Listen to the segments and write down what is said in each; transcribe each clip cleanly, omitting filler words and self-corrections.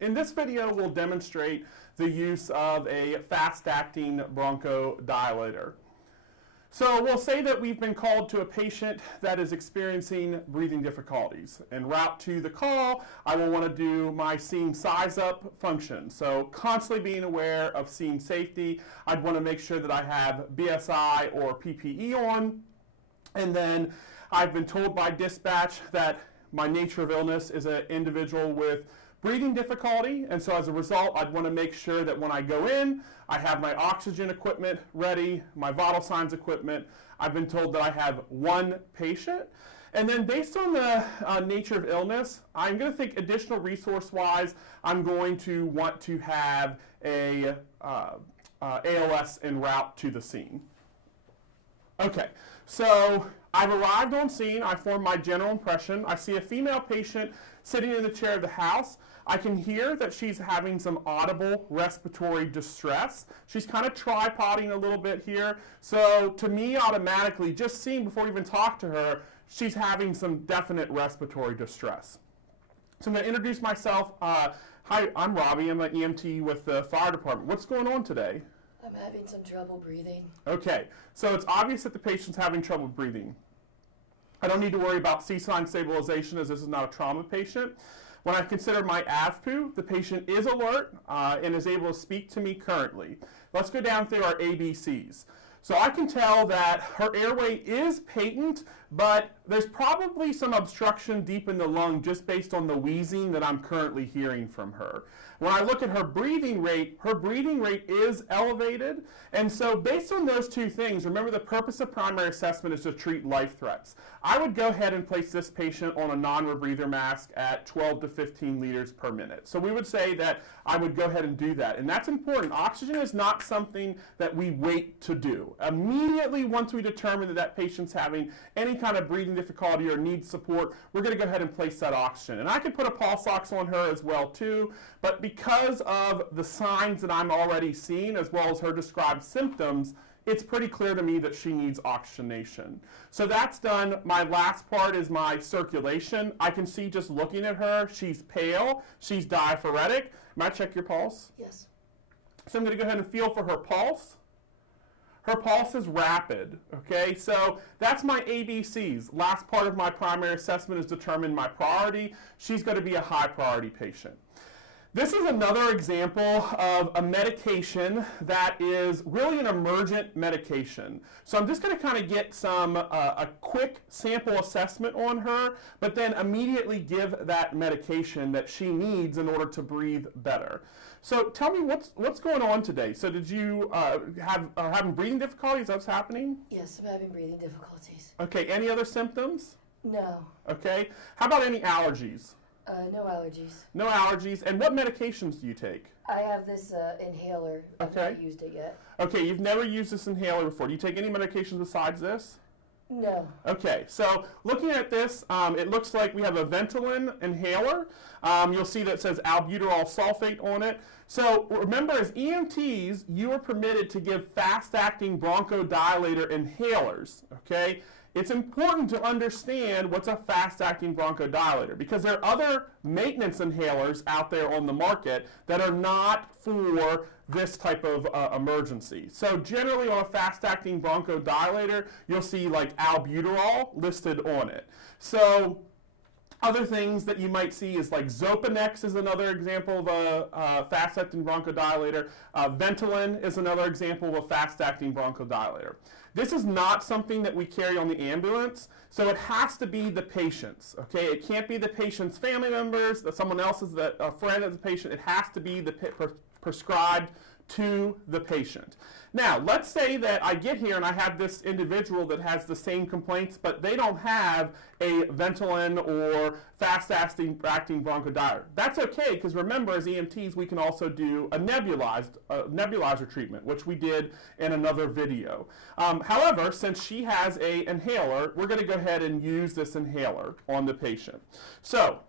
In this video, we'll demonstrate the use of a fast-acting bronchodilator. So we'll say that we've been called to a patient that is experiencing breathing difficulties. En route to the call, I will want to do my scene size-up function. So constantly being aware of scene safety, I'd want to make sure that I have BSI or PPE on. And then I've been told by dispatch that my nature of illness is an individual with breathing difficulty, and so as a result, I'd want to make sure that when I go in, I have my oxygen equipment ready, my vital signs equipment. I've been told that I have one patient. And then based on the nature of illness, I'm going to think additional resource-wise, I'm going to want to have a ALS en route to the scene. Okay, so I've arrived on scene. I form my general impression. I see a female patient sitting in the chair of the house. I can hear that she's having some audible respiratory distress. She's kind of tripoding a little bit here. So to me, automatically, just seeing before we even talk to her, she's having some definite respiratory distress. So I'm going to introduce myself. Hi, I'm Robbie. I'm an EMT with the fire department. What's going on today? I'm having some trouble breathing. Okay, so it's obvious that the patient's having trouble breathing. I don't need to worry about C-sign stabilization as this is not a trauma patient. When I consider my AVPU, the patient is alert and is able to speak to me currently. Let's go down through our ABCs. So I can tell that her airway is patent, but there's probably some obstruction deep in the lung just based on the wheezing that I'm currently hearing from her. When I look at her breathing rate is elevated. And so based on those two things, remember the purpose of primary assessment is to treat life threats. I would go ahead and place this patient on a non-rebreather mask at 12 to 15 liters per minute. So we would say that I would go ahead and do that. And that's important. Oxygen is not something that we wait to do. Immediately once we determine that that patient's having any kind of breathing difficulty or needs support, we're going to go ahead and place that oxygen. And I could put a pulse ox on her as well too, but because of the signs that I'm already seeing as well as her described symptoms, it's pretty clear to me that she needs oxygenation. So that's done. My last part is my circulation. I can see just looking at her, she's pale, she's diaphoretic. May I check your pulse? Yes. So I'm going to go ahead and feel for her pulse. Her pulse is rapid, okay? So that's my ABCs. Last part of my primary assessment is determine my priority. She's going to be a high priority patient. This is another example of a medication that is really an emergent medication. So I'm just going to kind of get a quick sample assessment on her, but then immediately give that medication that she needs in order to breathe better. So tell me what's going on today. So did you having breathing difficulties? That's happening? Yes, I'm having breathing difficulties. Okay, any other symptoms? No. Okay, how about any allergies? No allergies. No allergies. And what medications do you take? I have this inhaler. I've not used it yet. Okay, you've never used this inhaler before. Do you take any medications besides this? No. Okay, so looking at this, it looks like we have a Ventolin inhaler. You'll see that it says albuterol sulfate on it. So remember, as EMTs, you are permitted to give fast-acting bronchodilator inhalers, okay? It's important to understand what's a fast-acting bronchodilator because there are other maintenance inhalers out there on the market that are not for this type of emergency. So generally on a fast-acting bronchodilator, you'll see like albuterol listed on it. So other things that you might see is like Zopanex is another example of a fast-acting bronchodilator. Ventolin is another example of a fast-acting bronchodilator. This is not something that we carry on the ambulance, so it has to be the patient's, okay? It can't be the patient's family members, that someone else is a friend of the patient. It has to be the prescribed to the patient. Now, let's say that I get here and I have this individual that has the same complaints, but they don't have a Ventolin or fast-acting bronchodilator. That's okay, because remember, as EMTs, we can also do a nebulizer treatment, which we did in another video. However, since she has an inhaler, we're going to go ahead and use this inhaler on the patient. So,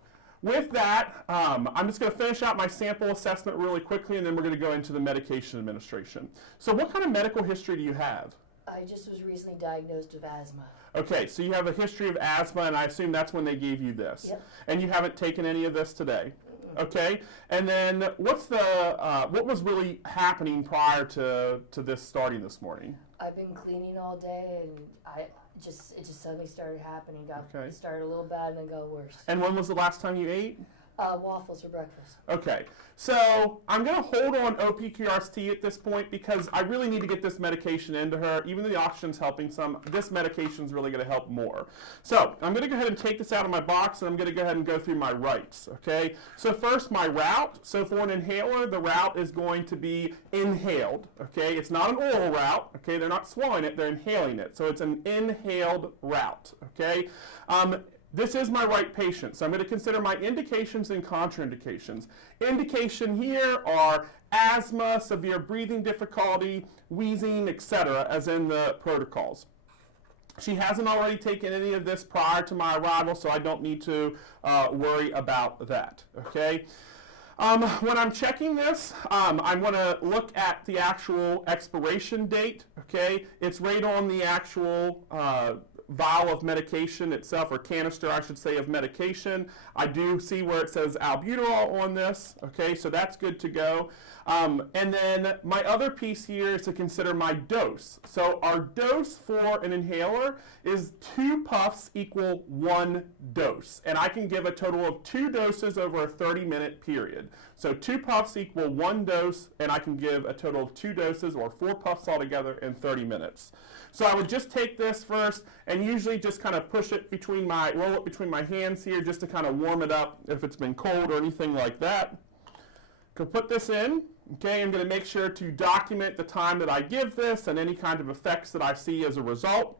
with that, I'm just going to finish out my sample assessment really quickly, and then we're going to go into the medication administration. So what kind of medical history do you have? I just was recently diagnosed with asthma. Okay, so you have a history of asthma, and I assume that's when they gave you this. Yep. And you haven't taken any of this today? Okay, and then what was really happening prior to this starting this morning? I've been cleaning all day, and it just suddenly started happening. Started a little bad and then got worse. And when was the last time you ate? Waffles for breakfast. Okay, so I'm going to hold on OPQRST at this point because I really need to get this medication into her. Even though the oxygen's helping some, this medication's really going to help more. So I'm going to go ahead and take this out of my box, and I'm going to go ahead and go through my rights, okay? So first, my route. So for an inhaler, the route is going to be inhaled, okay? It's not an oral route, okay? They're not swallowing it, they're inhaling it. So it's an inhaled route, okay? This is my right patient, so I'm going to consider my indications and contraindications. Indication here are asthma, severe breathing difficulty, wheezing, etc., as in the protocols. She hasn't already taken any of this prior to my arrival, so I don't need to worry about that, okay? When I'm checking this, I want to look at the actual expiration date, okay? It's right on the actual vial of medication itself, or canister, I should say, of medication. I do see where it says albuterol on this, okay, so that's good to go. And then my other piece here is to consider my dose. So our dose for an inhaler is 2 puffs equal 1 dose. And I can give a total of 2 doses over a 30-minute period. So 2 puffs equal 1 dose, and I can give a total of 2 doses, or 4 puffs altogether, in 30 minutes. So I would just take this first and usually just kind of roll it between my hands here just to kind of warm it up if it's been cold or anything like that. Can put this in. Okay, I'm going to make sure to document the time that I give this and any kind of effects that I see as a result.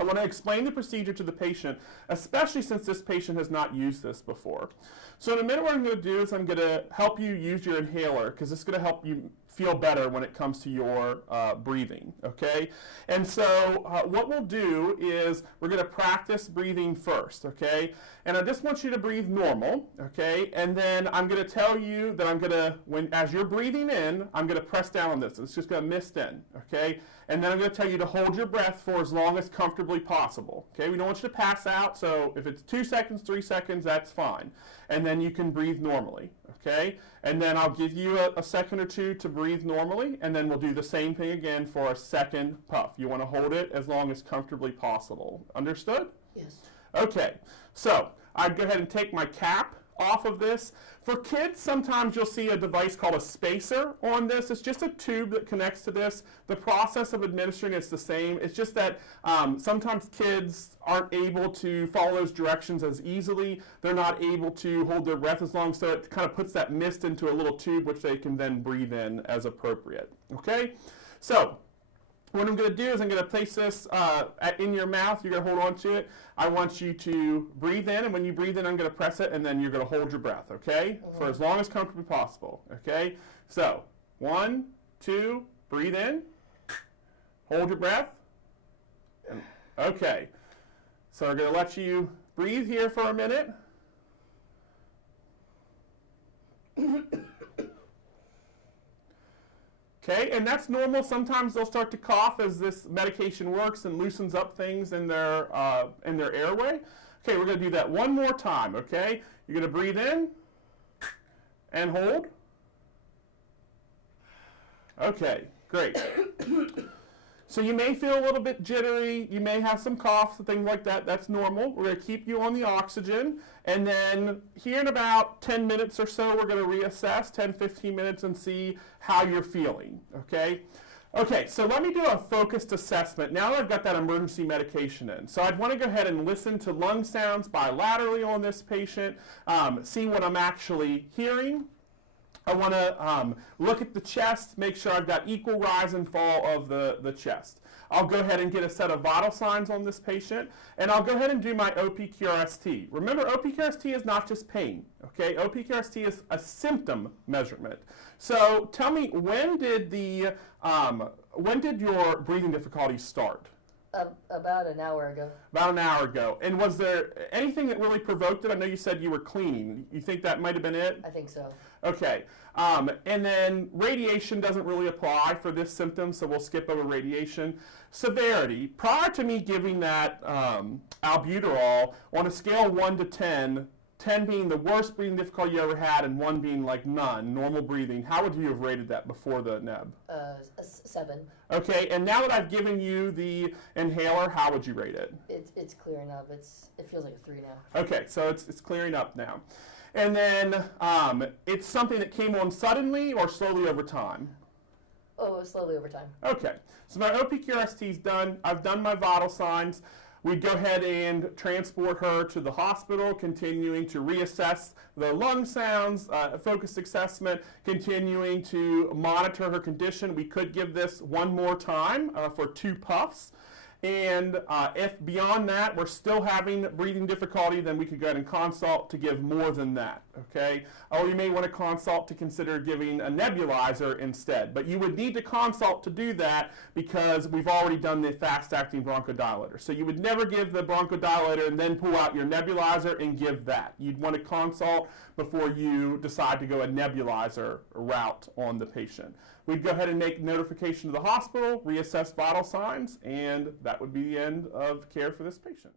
I want to explain the procedure to the patient, especially since this patient has not used this before. So in a minute, what I'm going to do is I'm going to help you use your inhaler, because it's going to help you feel better when it comes to your breathing, okay? And so what we'll do is we're going to practice breathing first, okay? And I just want you to breathe normal, okay? And then I'm going to tell you that I'm going to, as you're breathing in, I'm going to press down on this. It's just going to mist in, okay? And then I'm going to tell you to hold your breath for as long as comfortably possible, okay? We don't want you to pass out, so if it's 2 seconds, 3 seconds, that's fine. And then you can breathe normally, okay? And then I'll give you a second or two to breathe normally, and then we'll do the same thing again for a second puff. You want to hold it as long as comfortably possible. Understood? Yes. Okay, so I'd go ahead and take my cap off of this. For kids, sometimes you'll see a device called a spacer on this. It's just a tube that connects to this. The process of administering is the same. It's just that sometimes kids aren't able to follow those directions as easily. They're not able to hold their breath as long, so it kind of puts that mist into a little tube which they can then breathe in as appropriate. Okay? So what I'm going to do is I'm going to place this in your mouth. You're going to hold on to it. I want you to breathe in, and when you breathe in, I'm going to press it, and then you're going to hold your breath, okay? For as long as comfortably possible, okay? So 1, 2, breathe in, hold your breath. Okay. So we're going to let you breathe here for a minute. Okay, and that's normal. Sometimes they'll start to cough as this medication works and loosens up things in their airway. Okay, we're going to do that one more time, okay? You're going to breathe in and hold. Okay, great. So you may feel a little bit jittery, you may have some coughs and things like that. That's normal. We're going to keep you on the oxygen, and then here in about 10 minutes or so, we're going to reassess, 10, 15 minutes, and see how you're feeling, okay? Okay, so let me do a focused assessment now that I've got that emergency medication in. So I'd want to go ahead and listen to lung sounds bilaterally on this patient, see what I'm actually hearing. I want to look at the chest, make sure I've got equal rise and fall of the chest. I'll go ahead and get a set of vital signs on this patient, and I'll go ahead and do my OPQRST. Remember, OPQRST is not just pain, okay? OPQRST is a symptom measurement. So tell me, when did your breathing difficulties start? About an hour ago. About an hour ago. And was there anything that really provoked it? I know you said you were cleaning. You think that might have been it? I think so. Okay. And then radiation doesn't really apply for this symptom, so we'll skip over radiation. Severity. Prior to me giving that albuterol, on a scale of 1 to 10, 10 being the worst breathing difficulty you ever had and 1 being like none, normal breathing, how would you have rated that before the neb? A 7. Okay, and now that I've given you the inhaler, how would you rate it? It's clearing up. It feels like a 3 now. Okay, so it's clearing up now. And then it's something that came on suddenly or slowly over time? Oh, slowly over time. Okay, so my OPQRST is done. I've done my vital signs. We'd go ahead and transport her to the hospital, continuing to reassess the lung sounds, focused assessment, continuing to monitor her condition. We could give this one more time for 2 puffs. And if beyond that we're still having breathing difficulty, then we could go ahead and consult to give more than that, okay? Or you may want to consult to consider giving a nebulizer instead. But you would need to consult to do that because we've already done the fast-acting bronchodilator. So you would never give the bronchodilator and then pull out your nebulizer and give that. You'd want to consult before you decide to go a nebulizer route on the patient. We'd go ahead and make notification to the hospital, reassess vital signs, and that would be the end of care for this patient.